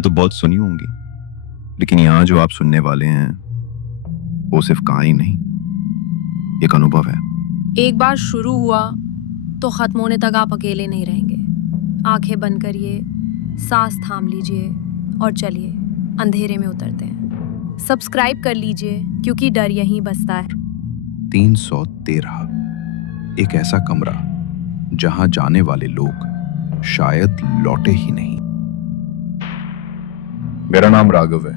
कहानियां तो बहुत सुनी होंगी, लेकिन यहां जो आप सुनने वाले हैं वो सिर्फ कहानी नहीं, एक अनुभव है। एक बार शुरू हुआ तो खत्म होने तक आप अकेले नहीं रहेंगे। आंखें बंद करिए, सांस थाम लीजिए और चलिए अंधेरे में उतरते हैं। सब्सक्राइब कर लीजिए क्योंकि डर यहीं बसता है। 313 एक ऐसा कमरा जहां जाने वाले लोग शायद लौटे ही नहीं। मेरा नाम राघव है।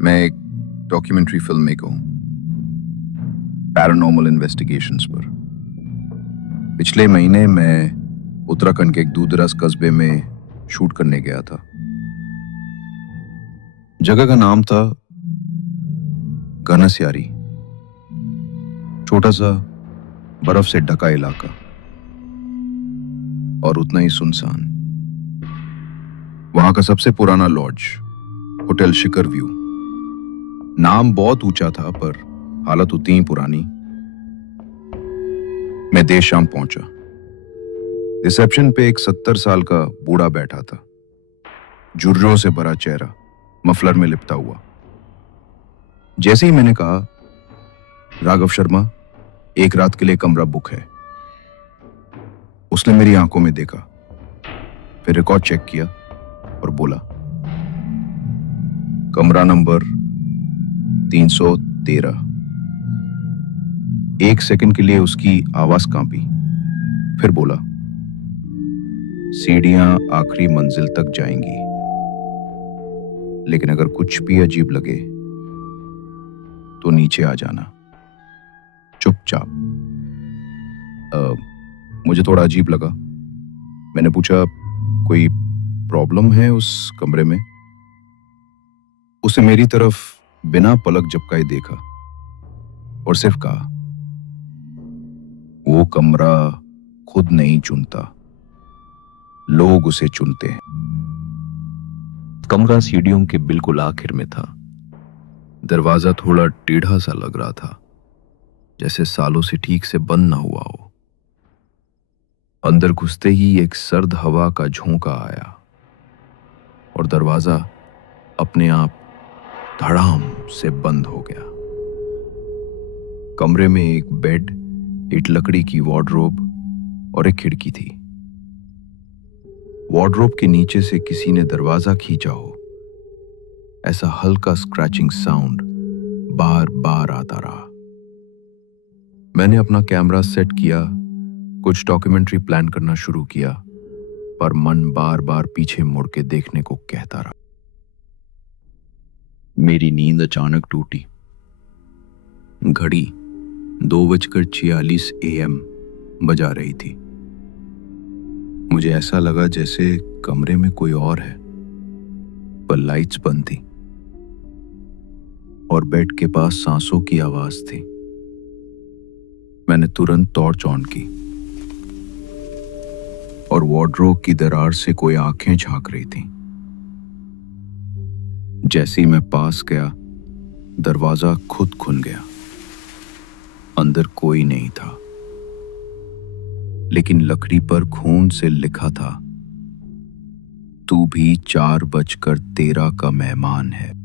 मैं एक डॉक्यूमेंट्री फिल्म मेकर हूं, पैरानॉर्मल इन्वेस्टिगेशंस पर। पिछले महीने मैं उत्तराखंड के एक दूरदराज कस्बे में शूट करने गया था। जगह का नाम था घनस्यारी, छोटा सा बर्फ से ढका इलाका और उतना ही सुनसान। वहां का सबसे पुराना लॉज होटल शिखर व्यू। नाम बहुत ऊंचा था पर हालत उतनी ही पुरानी। मैं देर शाम पहुंचा। रिसेप्शन पे एक 70 साल का बूढ़ा बैठा था, झुर्रियों से भरा चेहरा, मफलर में लिपटा हुआ। जैसे ही मैंने कहा, राघव शर्मा, एक रात के लिए कमरा बुक है, उसने मेरी आंखों में देखा, फिर रिकॉर्ड चेक किया और बोला, कमरा नंबर 313। एक सेकंड के लिए उसकी आवाज कांपी, फिर बोला, सीढ़ियां आखिरी मंजिल तक जाएंगी, लेकिन अगर कुछ भी अजीब लगे तो नीचे आ जाना, चुपचाप। मुझे थोड़ा अजीब लगा। मैंने पूछा, कोई प्रॉब्लम है उस कमरे में? उसे मेरी तरफ बिना पलक झपकाए देखा और सिर्फ कहा, वो कमरा खुद नहीं चुनता, लोग उसे चुनते हैं। कमरा सीढ़ियों के बिल्कुल आखिर में था। दरवाजा थोड़ा टेढ़ा सा लग रहा था, जैसे सालों से ठीक से बंद ना हुआ हो। अंदर घुसते ही एक सर्द हवा का झोंका आया और दरवाजा अपने आप धड़ाम से बंद हो गया। कमरे में एक बेड, एक लकड़ी की वार्डरोब और एक खिड़की थी। वार्डरोब के नीचे से किसी ने दरवाजा खींचा हो, ऐसा हल्का स्क्रैचिंग साउंड बार बार आता रहा। मैंने अपना कैमरा सेट किया, कुछ डॉक्यूमेंट्री प्लान करना शुरू किया, पर मन बार बार पीछे मुड़ के देखने को कहता रहा। मेरी नींद अचानक टूटी। घड़ी 2:46 AM बजा रही थी। मुझे ऐसा लगा जैसे कमरे में कोई और है, पर लाइट्स बंद थी और बेड के पास सांसों की आवाज थी। मैंने तुरंत टॉर्च ऑन की और वार्डरोब की दरार से कोई आंखें झांक रही थीं। जैसे ही मैं पास गया, दरवाजा खुद खुल गया। अंदर कोई नहीं था, लेकिन लकड़ी पर खून से लिखा था, तू भी 4:13 का मेहमान है।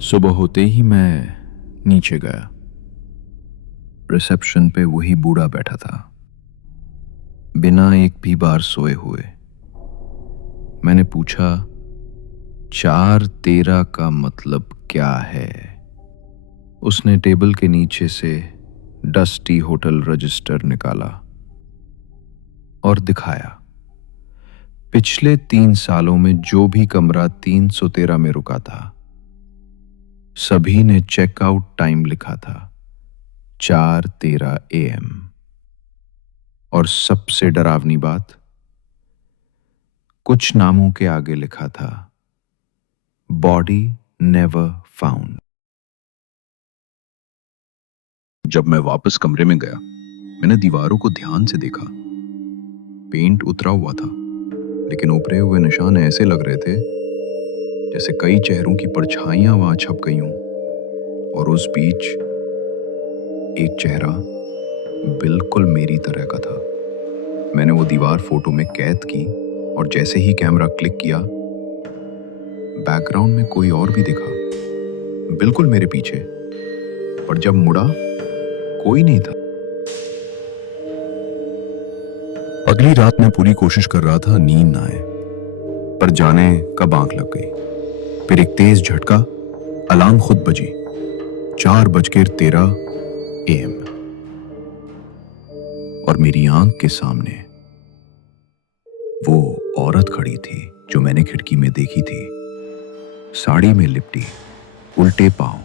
सुबह होते ही मैं नीचे गया। रिसेप्शन पे वही बूढ़ा बैठा था, बिना एक भी बार सोए हुए। मैंने पूछा, 413 का मतलब क्या है? उसने टेबल के नीचे से डस्टी होटल रजिस्टर निकाला और दिखाया। पिछले 3 सालों में जो भी कमरा 313 में रुका था, सभी ने चेकआउट टाइम लिखा था 4:13 AM। और सबसे डरावनी बात, कुछ नामों के आगे लिखा था बॉडी नेवर फाउंड। जब मैं वापस कमरे में गया, मैंने दीवारों को ध्यान से देखा। पेंट उतरा हुआ था, लेकिन उभरे हुए निशान ऐसे लग रहे थे जैसे कई चेहरों की परछाइयां वहां छप गई हों। और उस बीच एक चेहरा बिल्कुल मेरी तरह का था। मैंने वो दीवार फोटो में कैद की और जैसे ही कैमरा क्लिक किया, बैकग्राउंड में कोई और भी दिखा, बिल्कुल मेरे पीछे। पर जब मुड़ा, कोई नहीं था। अगली रात मैं पूरी कोशिश कर रहा था नींद ना आए, पर जाने कब आंख लग गई। फिर एक तेज झटका, अलार्म खुद बजी 4:13 AM। और मेरी आंख के सामने वो औरत खड़ी थी जो मैंने खिड़की में देखी थी। साड़ी में लिपटी, उल्टे पांव,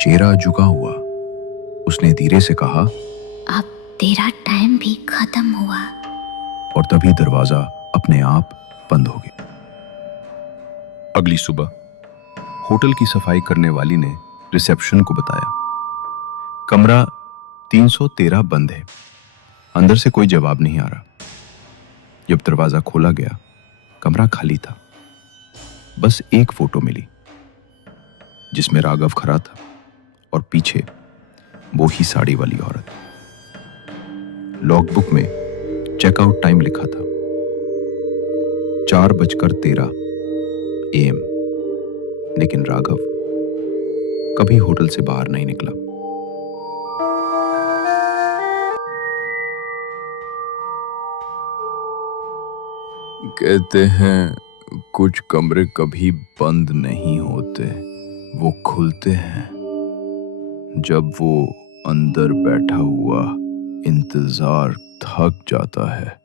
चेहरा झुका हुआ। उसने धीरे से कहा, अब तेरा टाइम भी खत्म हुआ। और तभी दरवाजा अपने आप बंद हो गया। अगली सुबह होटल की सफाई करने वाली ने रिसेप्शन को बताया, कमरा 313 बंद है। अंदर से कोई जवाब नहीं आ रहा। जब दरवाजा खोला गया, कमरा खाली था। बस एक फोटो मिली जिसमें राघव खड़ा था और पीछे वो ही साड़ी वाली औरत। लॉगबुक में चेकआउट टाइम लिखा था 4:13 AM, लेकिन राघव कभी होटल से बाहर नहीं निकला। कहते हैं कुछ कमरे कभी बंद नहीं होते, वो खुलते हैं जब वो अंदर बैठा हुआ इंतजार थक जाता है।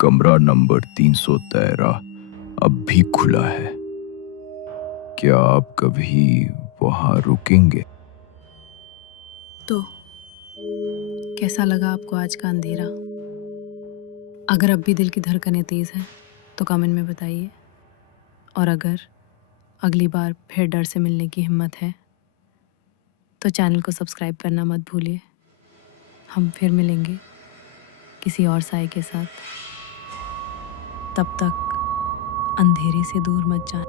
कमरा नंबर 313 अब भी खुला है। क्या आप कभी वहां रुकेंगे? तो कैसा लगा आपको आज का अंधेरा? अगर अब भी दिल की धड़कनें तेज़ हैं तो कमेंट में बताइए। और अगर अगली बार फिर डर से मिलने की हिम्मत है तो चैनल को सब्सक्राइब करना मत भूलिए। हम फिर मिलेंगे किसी और साए के साथ। तब तक अंधेरे से दूर मत जाना।